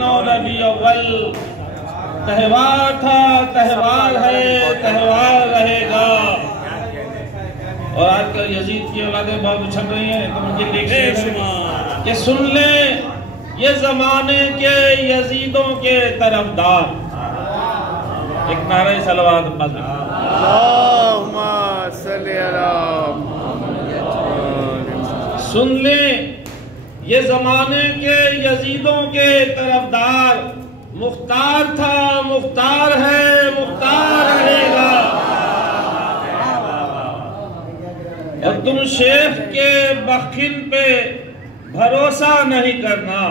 नौ रबी अव्वल तहवार था, तहवार है, तहवार रहेगा। और आजकल यजीद की औलादें बहुत उछल रही हैं, तो उनके लिखे कि सुन ले ये जमाने के यजीदों के तरफदार। एक नारे सलवात पढ़। सुन ले ये जमाने के यजीदों के तरफदार, मुख्तार था, मुख्तार है, मुख्तार रहेगा। और तुम शेख के बखिन पे भरोसा नहीं करना,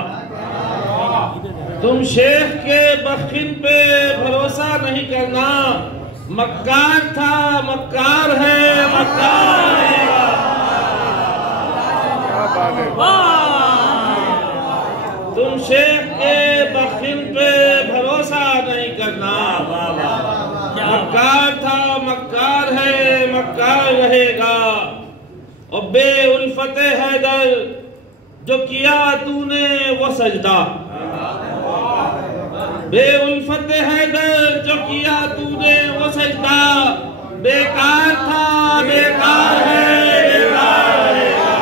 तुम शेख के बखिन पे भरोसा नहीं करना। मक्कार था, मक्कार है, मक्कार रहेगा। तुम शेख के बखिन पे भरोसा नहीं करना। मक्कार था, मक्कार है, मक्कार रहेगा। और बे उल्फते हैदर जो किया तूने वो सजदा, बे उल्फते हैदर जो किया तूने वो सजदा, बेकार था, बेकार है, बेकार रहेगा।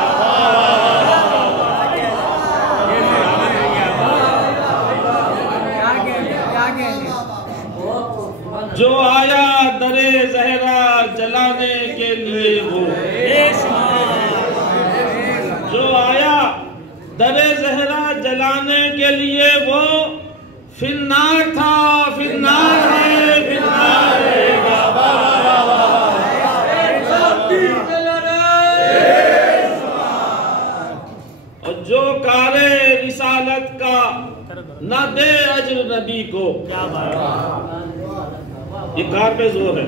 जो आया दरे जहरा जलाने के लिए वो, जो आया दरे जहरा जलाने के लिए वो, फिन्नार था, फिन्नार है, फिन्नार रहेगा। और जो कारे रिसालत का न दे अजर नबी को, ये कार पे जोर है।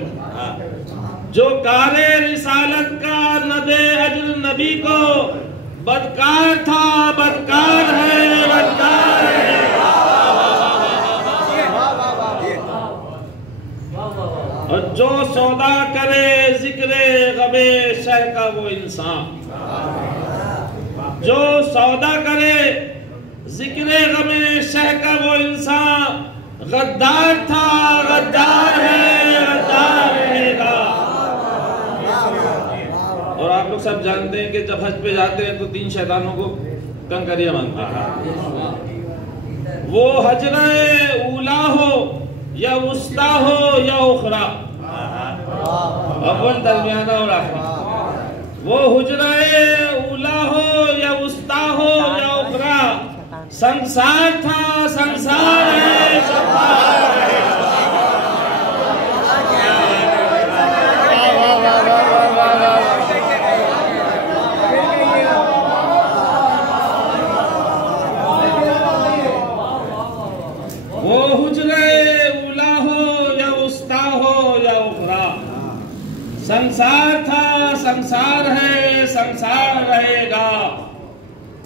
जो कारे रिसालत का न दे अजर नबी को, बदकार था, बदकार है, बदकार है। और जो सौदा करे जिक्रे गबे शह का वो इंसान, जो सौदा करे जिक्रे गबे शह का वो इंसान, गद्दार था, गद्दार है, गद्दार रहेगा। और आप लोग सब जानते हैं कि जब हज पे जाते हैं तो 3 शैतानों को कंकरियां मांगते हैं। वो हजरे ऊला हो या वुस्ता हो या उखरा, अव्वल दरमियाना और आखिरी। वो हुजरे ऊला हो या वुस्ता हो या उखरा, संसार था, संसार है, संसार है। वो हुजरे उला हो या उस्ता हो या उखरा, संसार था, संसार है, संसार रहेगा।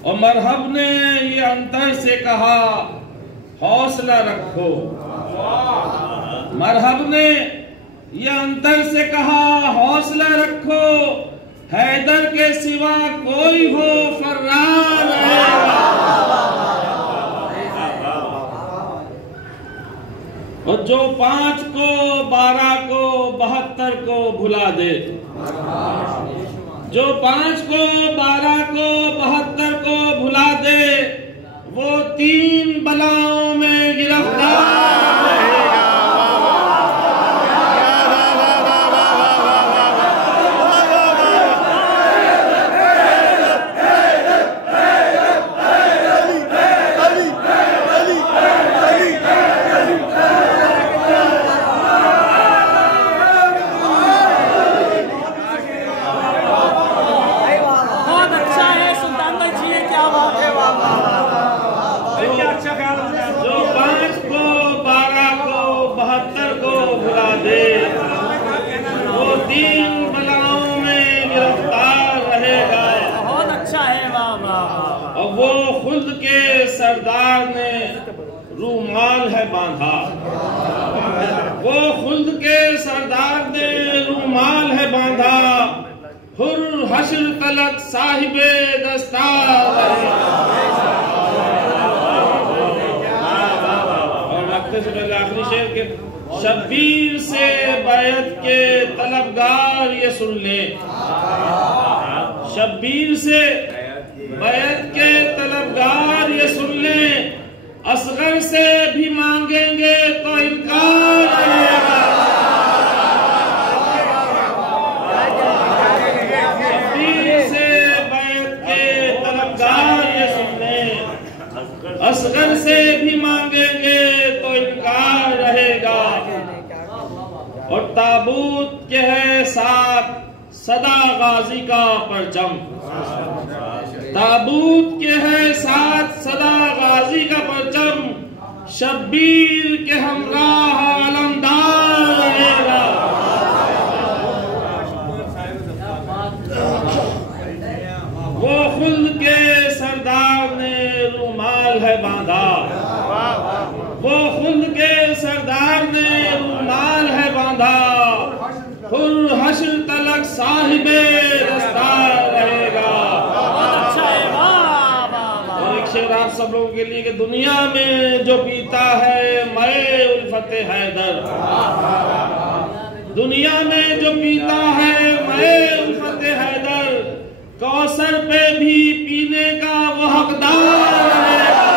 और मरहब ने ये अंतर से कहा हौसला रखो, मरहब ने ये अंतर से कहा हौसला रखो, हैदर के सिवा कोई हो फर्रार रहेगा। और जो 5 को 12 को 72 को भुला दे, जो 5 को 12 को 72 को भुला दे, वो 3 बलाओं में गिरफ्तार रहेगा। जो 5 को 12 को 72 को भुला दे, वो 3 बलाओं में गिरफ्तार रहेगा। बहुत अच्छा है, वाह वाह। और वो खुद के सरदार ने रूमाल है बांधा, वो खुद के सरदार ने रूमाल है बांधा। हुर हश्र तलक साहिबे दस्तार रहेगा। पढ़ने से पहले आखिरी शेर के, शब्बीर से बैत के तलबगार ये सुन ले, शब्बीर से बैत के तलबगार ये सुन ले, असगर से भी मांगेंगे तो इनकार रहेगा। शब्बीर से बैत के तलबगार ये सुन ले, असगर से भी मांगेंगे तो इनकार रहेगा। और ताबूत के है साथ सदा गाजी का परचम, ताबूत के है साथ सदा गाजी का परचम, शब्बीर के हमराह अलमदार रहेगा। वो खुल्द के सरदार ने रूमाल है बांधा, वो खुल्द के सरदार ने रूमाल है बांधा, हुर हश्र तलक साहिबे दस्तार रहेगा। और एक शेर आप सब लोगों के लिए कि दुनिया में जो पीता है मैं उल्फते हैदर, दुनिया में जो पीता है मैं उल्फते हैदर, कौसर पे भी पीने का वो हकदार रहेगा।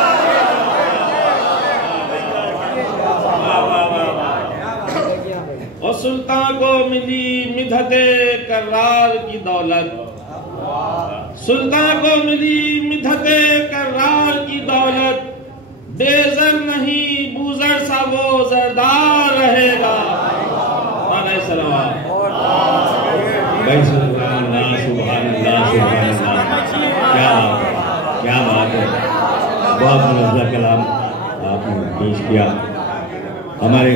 और सुल्तान को मिली मिधते कर्रार की दौलत, सुल्तान को मिली मिधते कर्रार की दौलत, बेजर नहीं बूजर सा वो जरदार रहेगा। क्या बात है, बहुत मज़ेदार कलाम आपने पेश किया। हमारे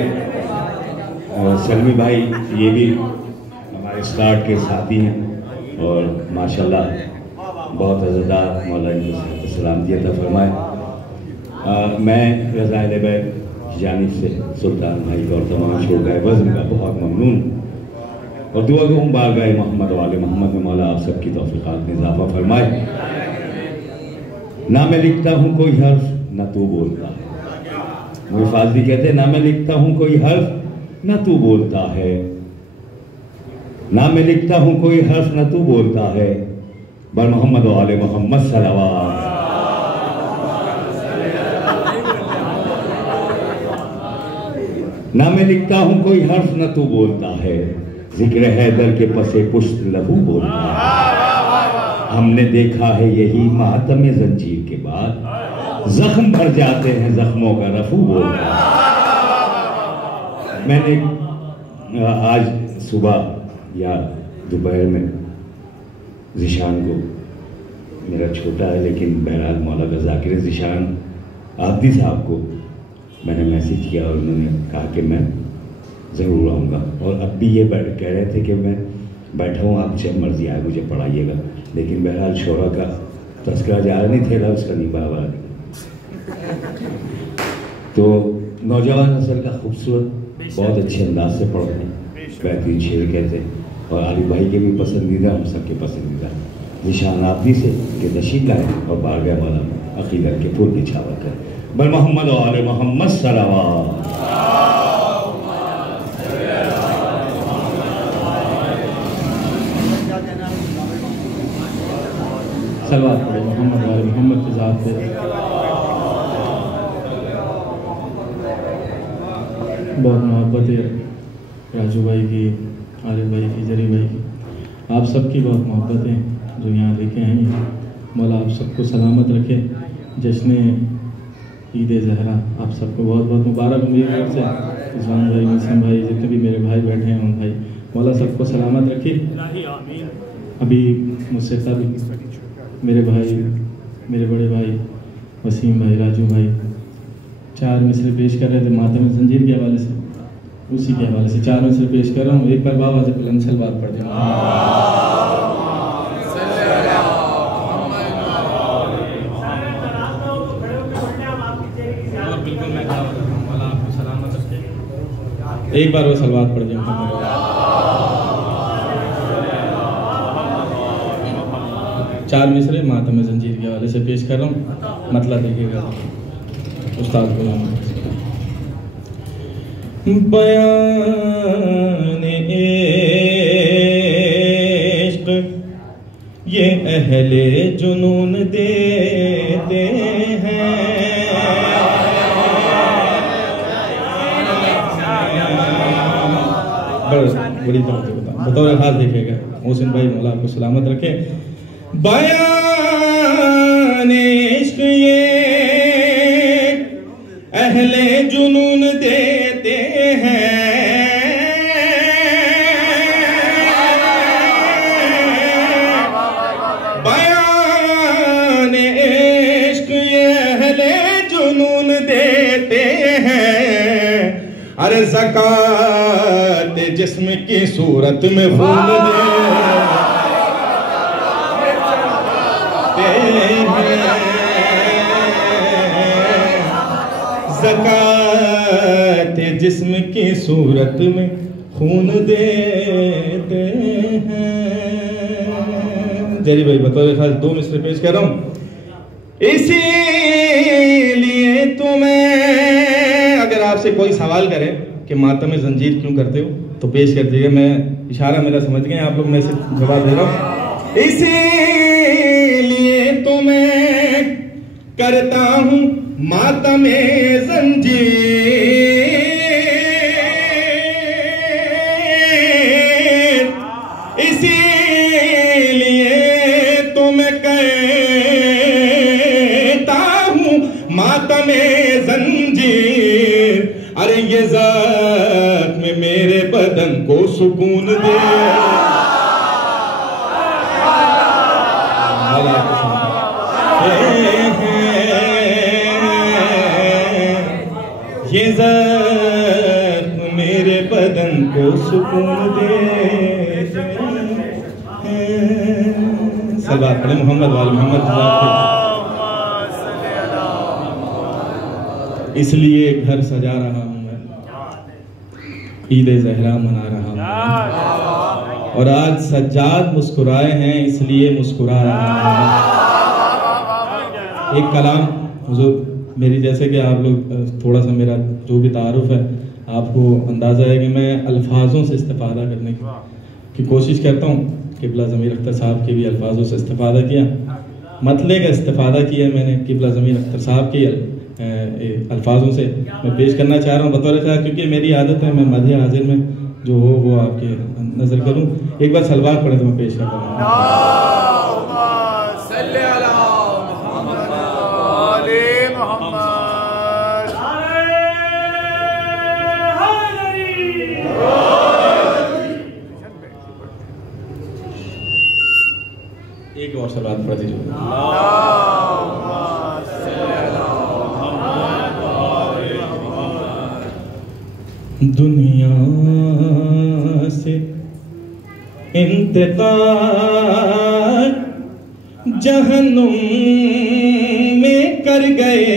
सलमी भाई ये भी हमारे स्टार्ट के साथी हैं और माशाल्लाह बहुत मज़ेदार मौलाना सलाम दिया था फरमाए। मैं रज़ा बैग की जानिब से सुल्तान भाई को और तमाम शोरगाए वज़न का बहुत ममनून और दुआ को बारगाह मोहम्मद वाले मोहम्मद में मौला आप सबकी तौफीक़ात में इजाफा फरमाए। ना मैं लिखता हूँ कोई हर्फ ना तू बोलता है, मुझे फाज़ली कहते हैं ना मैं लिखता हूँ कोई हर्फ ना तू बोलता है, ना मैं लिखता हूँ कोई हर्फ ना तू बोलता है, बर मोहम्मद वाले मोहम्मद सलावत। ना मैं लिखता हूँ कोई हर्फ ना तू बोलता है, जिक्र हैदर के पसे पुष्ट लहू बोलता है। हमने देखा है यही मातम जंजीर के बाद जख्म भर जाते हैं जख्मों का रफू बोलता है। मैंने आज सुबह या दोपहर में ज़िशान को, मेरा छोटा है लेकिन बहरहाल मौला का ज़ाकिर ज़िशान आब्दी साहब को मैंने मैसेज किया और उन्होंने कहा कि मैं ज़रूर आऊँगा। और अब भी ये कह रहे थे कि मैं बैठा हूँ, आप जब मर्जी आए मुझे पढ़ाइएगा, लेकिन बहरहाल शोरा का तस्करा जा रहा नहीं थे, उसका नहीं बराबर। तो नौजवान नस्ल का खूबसूरत बहुत अच्छे अंदाज से पढ़ते हैं, बेहतरीन शेर कहते हैं और आली भाई के भी पसंदीदा, हम सबके पसंदीदा ज़िशान आब्दी से के नशीन लाए और बारगाह वाला अकीदत के फूल बिछावा कर बर मोहम्मद और आले मोहम्मद सलावत। सलवात पढ़े मोहम्मद वाले मोहम्मद के साथ से। बहुत मोहब्बत है राजू भाई की, आरिफ भाई की, जरी भाई की, आप सबकी बहुत मोहब्बत है जो यहाँ लेके आए हैं। मौला आप सबको सलामत रखे। जश्न ईद ज़हरा आप सबको बहुत बहुत मुबारक हो मेरी तरफ से। रिजवान भाई, मुस्लिम भाई, जितने भी मेरे भाई बैठे हैं उन भाई, मौला सबको सलामत रखे। अभी मुझसे कल मेरे भाई, मेरे बड़े भाई वसीम भाई, राजू भाई 4 मिसरे पेश कर रहे थे मातम जंजीर के हवाले से, उसी के हवाले से 4 मिसरे पेश कर रहा हूँ। एक बार बाबा से बुलंद सलवात पढ़ दें। एक बार वो सलवात पढ़ दें। 4 मिसरे मातम जंजीर के हवाले से पेश कर रहा हूँ, मतलब देखिएगा उस्ताद गुलाम। बयान इश्क ये अहले जुनून देते हैं। बड़ी बतौर खास देखेगा मोहसिन भाई, मौला आपको सलामत रखे। बयान इश्क ये अहले जुनून देते हैं। बयान इश्क ये अहले जुनून देते हैं। अरे ज़कात जिस्म की सूरत में खून देते हैं। ज़कात जिस्म की सूरत में खून देते हैं। जरी भाई बतौर खास 2 मिसरे पेश कर रहा हूं। इसीलिए तुम्हें अगर आपसे कोई सवाल करे कि मातम जंजीर क्यों करते हो तो पेश कर दीजिए। मैं इशारा मेरा समझ गए आप लोग, मैं सिर्फ जवाब दे रहा हूं। इसीलिए तो मैं करता हूं मातम जंजीर। इसीलिए तो मैं करता हूं मातम जंजीर। अरे ये ज़ख्म मेरे बदन को सुकून दे। ये ज़ख्म मेरे बदन को सुकून दे। सल्लल्लाहु अलैहि मोहम्मद वाले मोहम्मद। इसलिए घर सजा रहा हूं मैं, ईद ज़हरा मना रहा हूं। और आज सज्जाद मुस्कुराए हैं इसलिए मुस्कुरा रहा हूं। एक कलाम हुजूर, मेरी जैसे कि आप लोग थोड़ा सा मेरा जो भी तारुफ है आपको अंदाज़ा है कि मैं अल्फाजों से इस्तेफादा करने की कोशिश करता हूँ। किबला ज़मीर अख्तर साहब के भी अल्फाजों से इस्तेफादा किया, मतले का इस्तेफादा किया मैंने किबला ज़मीर अख्तर साहब के अल्फाजों से मैं पेश करना चाह रहा हूँ बतौर ख़ास, क्योंकि मेरी आदत है मैं मध्य हाजिर में जो हो वो आपके नज़र करूँ। एक बार सलवात पढ़े तो मैं पेश करता हूँ। एक और सलवात पढ़ दीजिए। दुनिया से इंतकाल जहन्नुम में कर गए।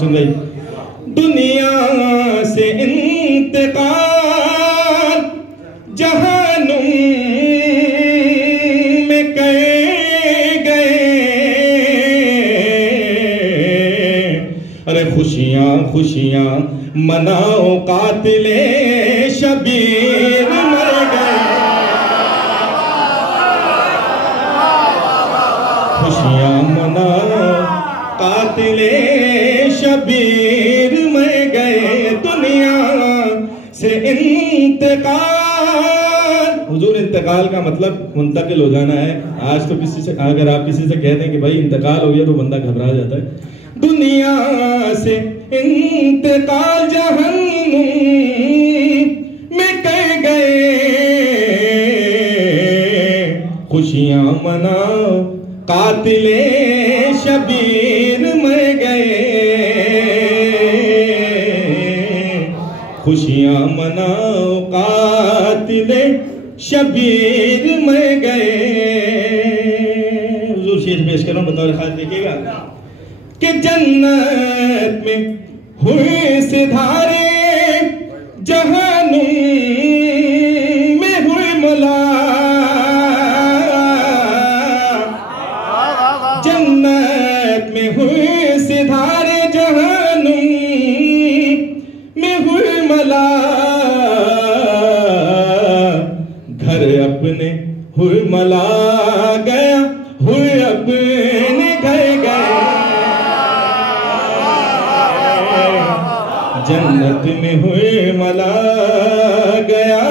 सुन गई। दुनिया से इंतकाल जहन्नुम में कर गए। अरे खुशियां खुशियां मनाओ कातिले शबीर मर गए। खुशियां मनाओ कातिले शबीर मर गए। दुनिया से इंतकाल, हुजूर इंतकाल का मतलब मुंतकिल हो जाना है। आज तो किसी से अगर आप किसी से कहते हैं कि भाई इंतकाल हो गया तो बंदा घबरा जाता है। दुनिया से इंतकाल जहन्नुम में कर गए। खुशियां मनाओ कातिले शबीर मर गए। खुशियां मनाओ कातिले शबीर मर गए। हुजूर शेर पेश करो बतौर खास देखिएगा कि जन्नत में हुए सिधारे जहन्नुम में हुए मुला। जन्नत में हुए हुए अपने घर गए, जन्नत में हुए मला गया,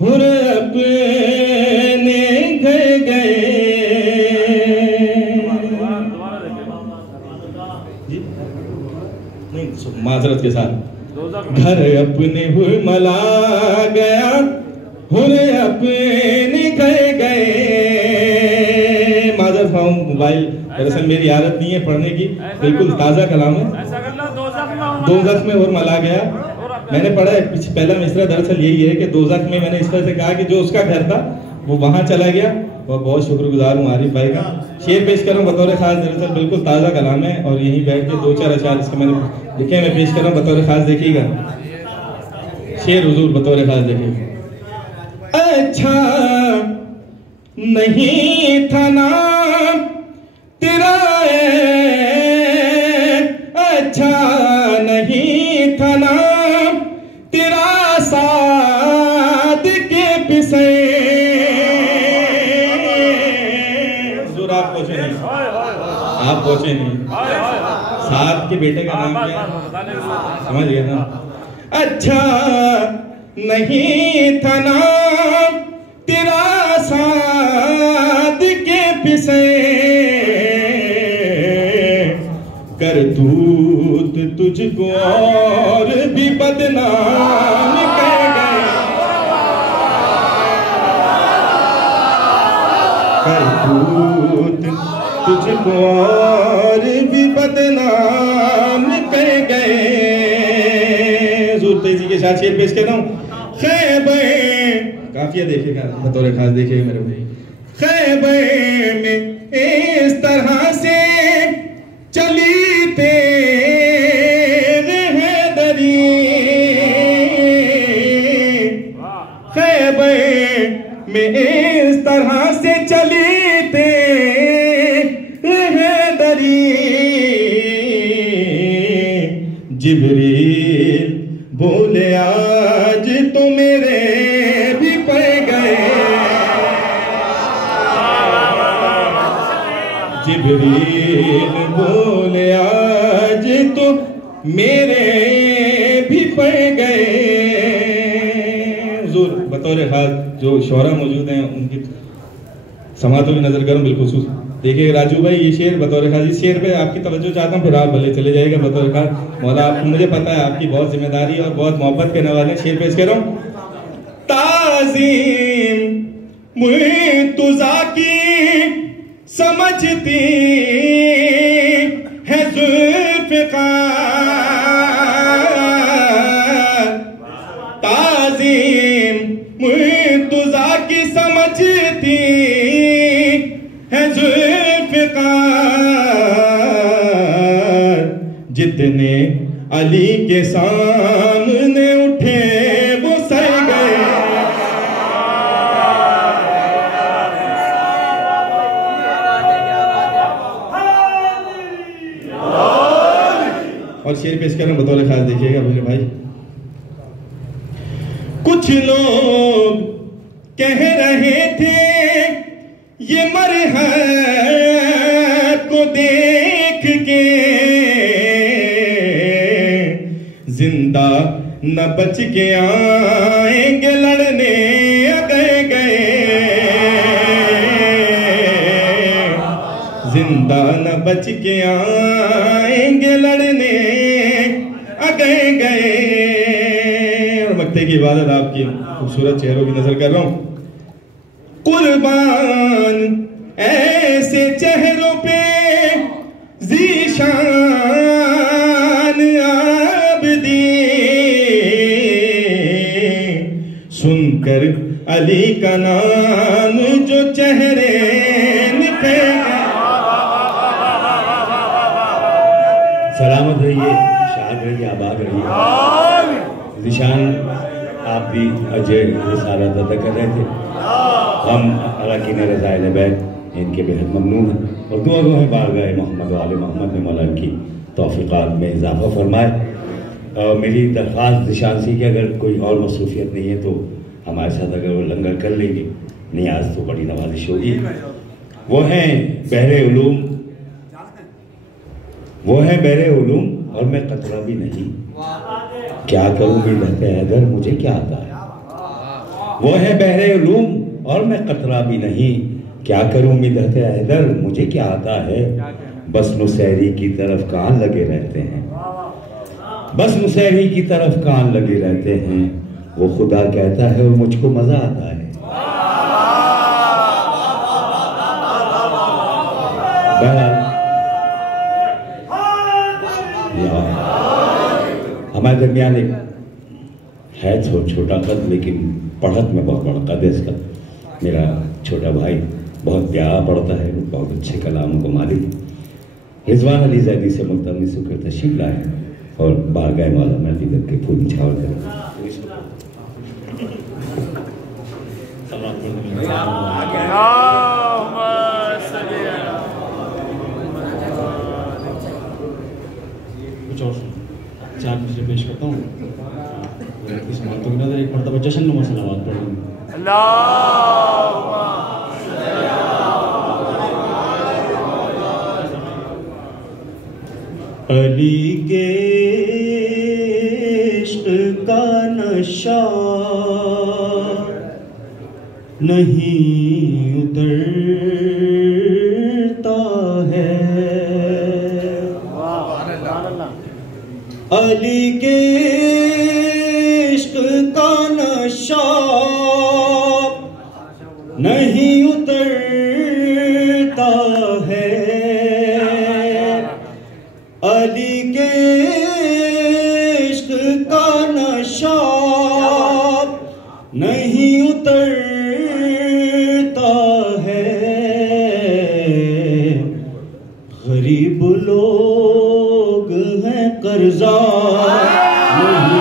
हुए अपने घर गए। नहीं, माजरत के साथ, घर अपने हुए मला गया, हुए अपने घर गए। माजरत खाऊं, मोबाइल दरअसल मेरी आदत नहीं है पढ़ने की, बिल्कुल ताज़ा कलाम है। दोज़ख में और मला गया, मैंने पढ़ा है पहला मिसरा दरअसल यही है कि दोज़ख में मैंने इस तरह से कहा कि जो उसका घर था वो वहाँ चला गया। और बहुत शुक्रगुजार हूँ आरिफ भाई का। शेर पेश करूँ बतौर खास, दरअसल बिल्कुल ताज़ा कलाम है और यहीं बैठ के 2-4 अशार इसके मैंने लिखे, मैं पेश कर रहा हूँ बतौर खास, देखिएगा शेर हुजूर बतौर खास देखिएगा। अच्छा नहीं था नाम तेरा, अच्छा नहीं था नाम तेरा, साद के पिसे। हुजूर आप पहुंचे नहीं, आप पहुंचे नहीं, साद के बेटे का नाम क्या है समझ गए ना? अच्छा नहीं था नाम तेरा, साद के पिसे, करतूत तुझको और भी बदनाम कर गए, करतूत तुझको और भी बदनाम कर गए। जोर तेजी के साथ शेर पेश कर रहा हूँ। खैबर, काफिया देखिएगा बतौर खास, देखिएगा मेरे भाई। खैबर में इस तरह से चली तेरे हैदरी, खैबर में इस तरह से चली तेरे हैदरी, जिब्रील बोले आज तो मेरे भी पड़ गए, जिब्रील बोले आज तो मेरे भी पड़ गए। हुजूर बतौर खास जो शोरा मौजूद हैं उनकी समातों की नजर करूं बिल्कुल देखिए। राजू भाई ये शेर बतौर खास, इस शेर पे आपकी तवज्जो चाहता हूँ, फिर आप भले चले जाएगा बतौर खास। मौला आपको, मुझे पता है आपकी बहुत जिम्मेदारी और बहुत मोहब्बत करने वाले। शेर पेश कर रहा हूँ। ताज़ीम मुर्तज़ा की समझती है ज़ुल्फ़िकार, ताज़ीम मुर्तज़ा की समझती है ज़ुल्फ़िकार, जितने अली के सामने उठे वो सर गए। और शेर पेश कर रहा हूं बतौर खास, देखिएगा मेरे भाई। कुछ लोग कह रहे थे ये मरहत को देख के जिंदा न बच के आएंगे लड़ने अगर गए, जिंदा न बच के आएंगे लड़ने अगर गए। और मक्ते की इबादत आपकी खूबसूरत चेहरों की नजर कर रहा हूं। कुर्बान ऐसे चेहरों पे ज़ीशान आबदी, सुनकर अली का नाम जो चेहरे निकले। सलामत रहिए, शाद रहिए, आबाद रहिए। ज़ीशान आप भी अजय रिसालत अदा कर रहे थे, हम अरकान रज़ाइल बैत इनके बेहद ममनून हैं और दुआ गो है बारगाह मोहम्मद वाले मोहम्मद में मौला की तौफ़ीक़ात में इजाफ़ा फरमाए। मेरी दरख्वास्त ज़ीशान सी कि अगर कोई और मसरूफ़ियत नहीं है तो हमारे साथ अगर वो लंगर कर लेंगे, नियाज़ तो बड़ी नवाजिश होगी। वो हैं बहरे उलूम, वो है बहरे उलूम और मैं कतरा भी नहीं, क्या करूं मैं रहते हैदर मुझे क्या आता है। वो है बहरे उलूम और मैं कतरा भी नहीं, क्या करूं मैं रहते हैदर मुझे क्या आता है। बस नुसैरी की तरफ कान लगे रहते हैं, बस नुसैरी की तरफ कान लगे रहते हैं, वो खुदा कहता है और मुझको मजा आता है। हमारे दरमियान एक है छोटा कद लेकिन पढ़त में बहुत बड़ा कद है इसका। मेरा छोटा भाई बहुत प्यारा पढ़ता है, बहुत अच्छे कलामों को मालिक रिजवान अली जैदी से मुल्तान से होकर तशरीफ लाए और बारगाह मौला महदी करके फूल निछावर करें। कुछ और चार मिसरे पेश करता हूँ। इस मौत की नजर एक मरतबा जश्न नुमा सलावत पढ़ लूँगा। अली के इश्क का नशा नहीं उतरता है, अली के इश्क का नशा नहीं उतरता है, अली के इश्क का नशा नहीं उतरता है, गरीब लोग हैं कर्जा नहीं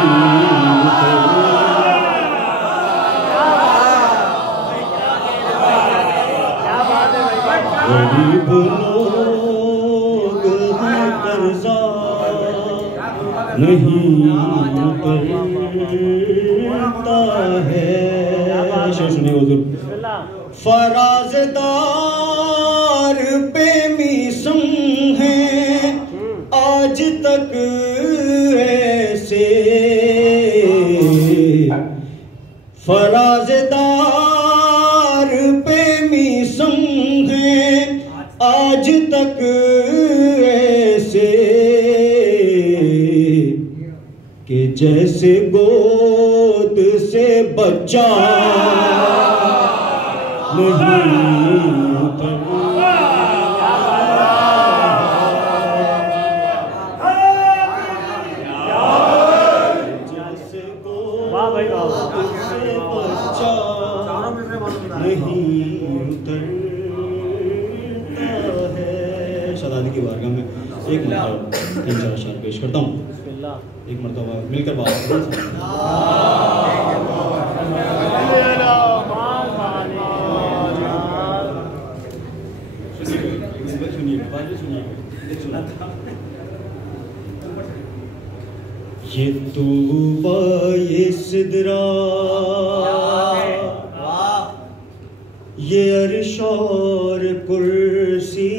गरीब लोग हैं कर्जा नहीं उतरता है। सुनिए हुजूर। फराज़दार पे मीसम है आज तक ऐसे, फराज़दार पे मीसम है आज तक ऐसे, कि जैसे गोद से बच्चा नहीं उतरता, जैसे गोद से बच्चा नहीं उतरता है। शहज़ादी की बारगाह में एक मरतबा 3-4 अशआर पेश करता हूँ। एक मरतबा मिलकर बात ये तूबा ये सिदरा ये अर्श और कुर्सी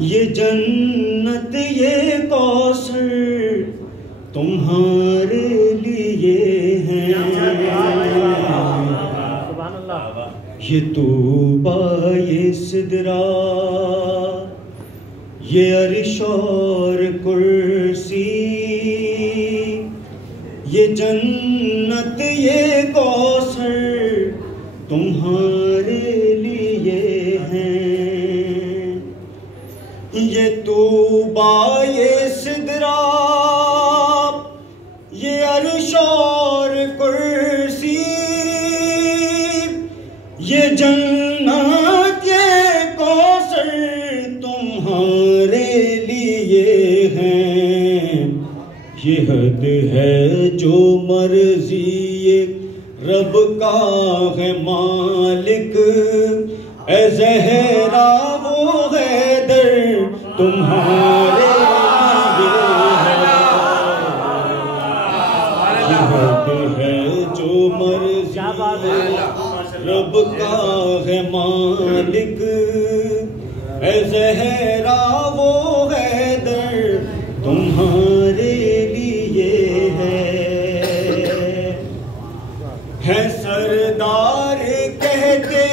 ये जन्नत ये कौसर तुम्हारे लिए हैं। ये तूबा ये सिदरा ये अर्श और कुर्सी ये जन्नत ये कौसर तुम्हारे लिए हैं। ये तूबा ये सिदरा ये अर्श और कुर्सी ये जन्नत ये कौसर तुम्हारे लिए हैं। ये हद है जो मर्जी ये रब का है मालिक, ए ज़हरा वो हैदर तुम्हारे लिए है। ये हद है जो मर्जी रब सबका है मालिक, है ज़हरा वो हैदर तुम्हारे लिए है सरदार कहते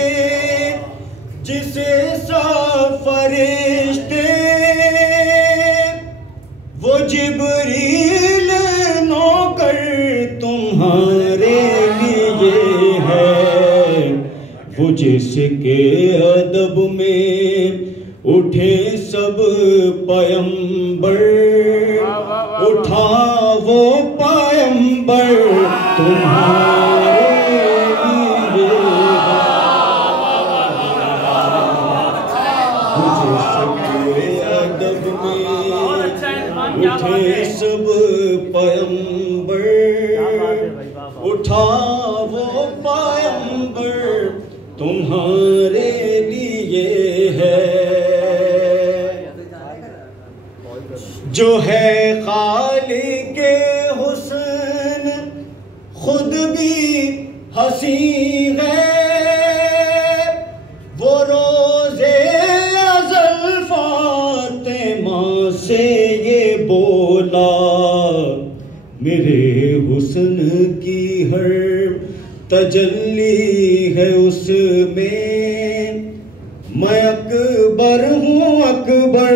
जिसे सब फरिश्ते, वो जिब्रील नौकर तुम्हारे लिए है, वो जिसके अदब में उठे सब पैगंबर, उठा वो पैगंबर तुम्हारे लिए अदब में उठे सब पैगंबर, उठा वो पैगंबर तुम्हारे लिए है, जो है खालिके हुस्न खुद भी हसी है, वो रोज़े अज़ल फातिमा से ये बोला, मेरे हुस्न की हर तजल्ली है उसमें, मैं अकबर हूँ अकबर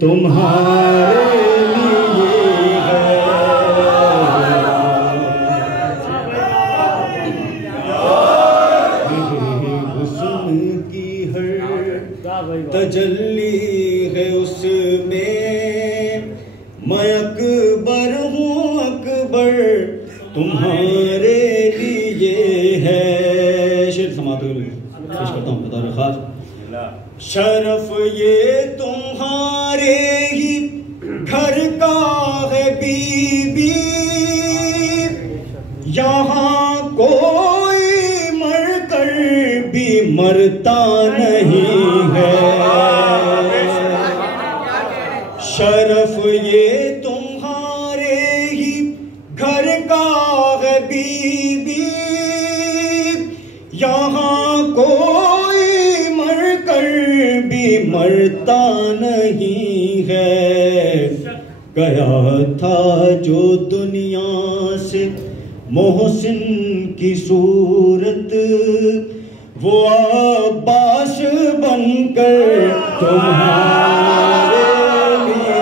तुम्हारे लिए है, मेरे हुस्न की हर तजल्ली है उसमें, मैं अकबर हूँ अकबर तुम्हारे लिए है। शेर समाते हुए पेश करता हूँ बता खास। शरफ ये तुम्हारे ही घर का है बीबी, यहाँ कोई मरकर भी मरता नहीं है, शरफ ये तुम्हारे ही घर का है बीबी, यहाँ कोई मरकर भी मरता नहीं है, गया था जो दुनिया से मोहसिन की सूरत, वो अब्बास बनकर तुम्हारे लिए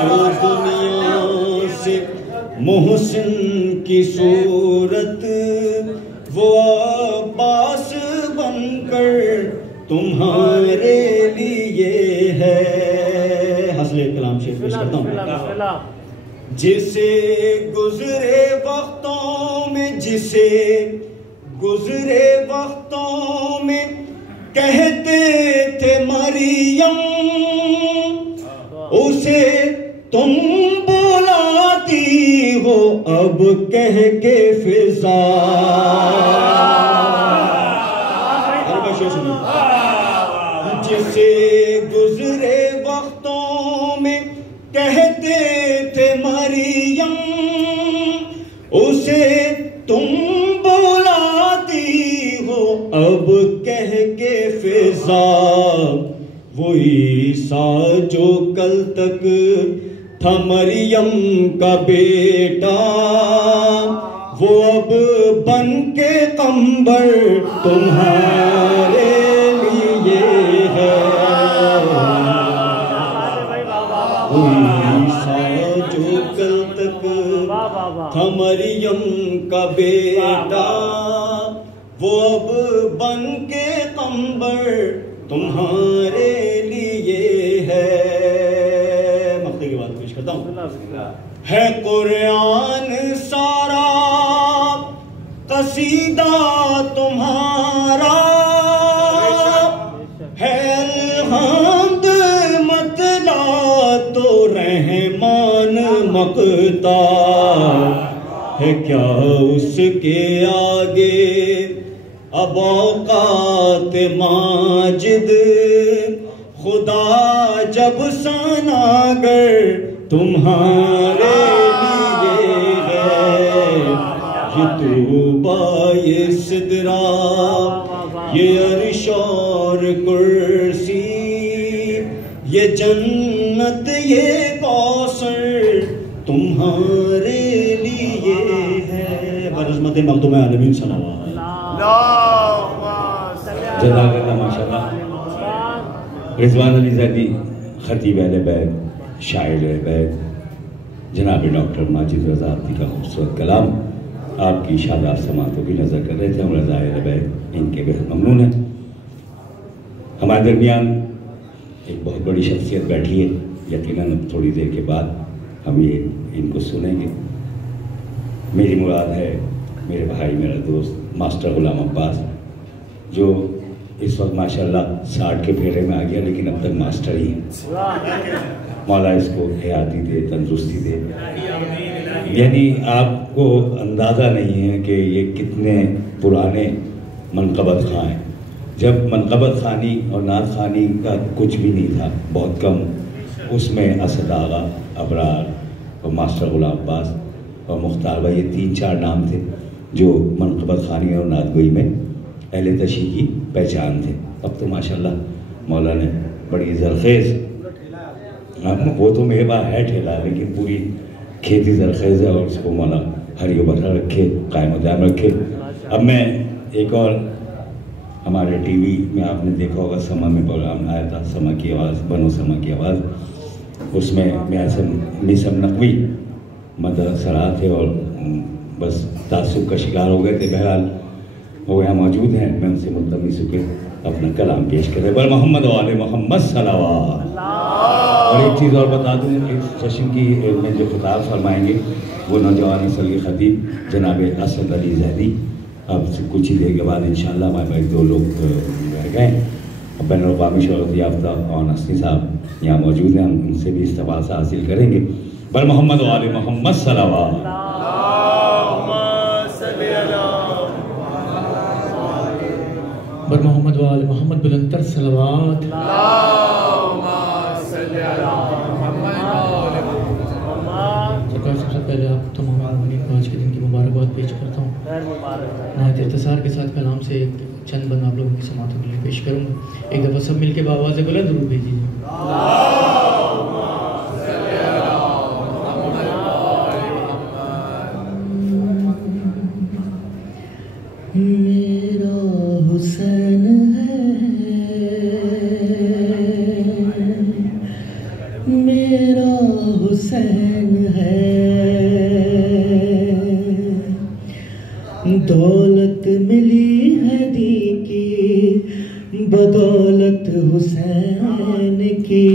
जो दुनिया से मोहसिन की सूरत, वो अब्बास बनकर तुम्हारे लिए है। हसले कलाम शेर पेश करता हूँ। जिसे गुजरे वक्तों में, जिसे गुजरे वक्तों में कहते थे मरियम, उसे तुम बुलाती हो अब कह के फिजा। जिसे गुजरे वक्तों में कहते थे मरियम, उसे तुम बुलाती हो अब कह के फिजा। वो ईसा जो कल तक था मरियम का बेटा, वो अब बन के कंबर तुम्हारे लिए है। वो ईसा जो कल तक था मरियम का बेटा, वो अब बन के कंबर तुम्हारे लिए है। मक्ते की बात पेश करता हूँ। है कुरान सारा कसीदा तुम्हारा, है अलहम्द मतला तो रहमान मकता, है क्या उसके आगे अब औकात माजिद, खुदा अफसानागर तुम्हारे लिए है। ये तूबा ये सिदरा ये अर्श और कुर्सी ये जन्नत ये कौसर तुम्हारे लिए है। बरज़मत मखदूम आलमीन सल्लल्लाहु अलैहि वसल्लम। जज़ाकल्लाह माशाअल्लाह। रिजवान अली ज़ैदी खतीब अहले बैत शायर अहले बैत जनाब डॉक्टर माजिद रज़ा अब्दी का खूबसूरत कलाम आपकी शादाब समातों की नज़र कर रहे थे। हम रज़ा अहले बैत इनके बेहद ममनून हैं। हमारे दरमियान एक बहुत बड़ी शख्सियत बैठी है। यकीनन थोड़ी देर के बाद हम ये इनको सुनेंगे। मेरी मुराद है मेरे भाई मेरा दोस्त मास्टर गुलाम अब्बास, जो इस वक्त माशाल्लाह 60 के फेरे में आ गया, लेकिन अब तक मास्टर ही है। मौला इसको हयाती दे, तंदुरुस्ती दे। यानी आपको अंदाज़ा नहीं है कि ये कितने पुराने मनक़बत खां हैं। जब मनक़बत खानी और नात खानी का कुछ भी नहीं था, बहुत कम, उसमें असद आगा, अबरार और मास्टर गुलाम अब्बास और मुख्तार भाई, ये 3-4 नाम थे जो मनक़बत खानी और नातगोई में अहले तशी की पहचान थे। अब तो माशाल्लाह मौला ने बड़ी ज़रख़ेज़, वो तो मेरे पास है ठेला, लेकिन पूरी खेती ज़रख़ेज़ है और उसको मौला हरी भरा रखे, कायम दायम रखे। अब मैं एक और हमारे टीवी में आपने देखा होगा, समा में प्रोग्राम आया था, समा की आवाज़, बनो समा की आवाज़। उसमें मिसम नकवी मदद सराह थे और बस तासुब का शिकार हो गए थे। बहरहाल वो यहाँ मौजूद हैं, मैं उनसे मुल्तमिस होकर अपना कलाम पेश करें। बर मोहम्मद वाले मोहम्मद सलावत। और एक चीज़ और बता दूँ, इस सेशन की में जो खिताब फरमाएंगे वो नौजवान नस्ल के खतीब जनाब असद अली ज़ैदी। अब कुछ ही देर के बाद इंशाअल्लाह हमारे पास 2 लोग रह गए। बैनुल-अक़वामी शोहरत याफ्ता और हस्नी साहब यहाँ मौजूद हैं, हम उनसे भी इस्तफ़ासा हासिल करेंगे। बर मोहम्मद वाले मोहम्मद सलावत। बर मोहम्मद वाले मोहम्मद बुलंदतर सलावत। सरकार, सबसे पहले आप तमाम को आज के दिन की मुबारकबाद पेश करता हूँ। नहायत इख्तिसार के साथ कलाम से एक चंद बंद आप लोगों की समातों के लिए पेश करूँगा। एक दफ़ा सब मिलके बावाज़ बुलंद दुरूद भेजिए। मेरा हुसैन है, मेरा हुसैन है, दौलत मिली है दी की बदौलत हुसैन की।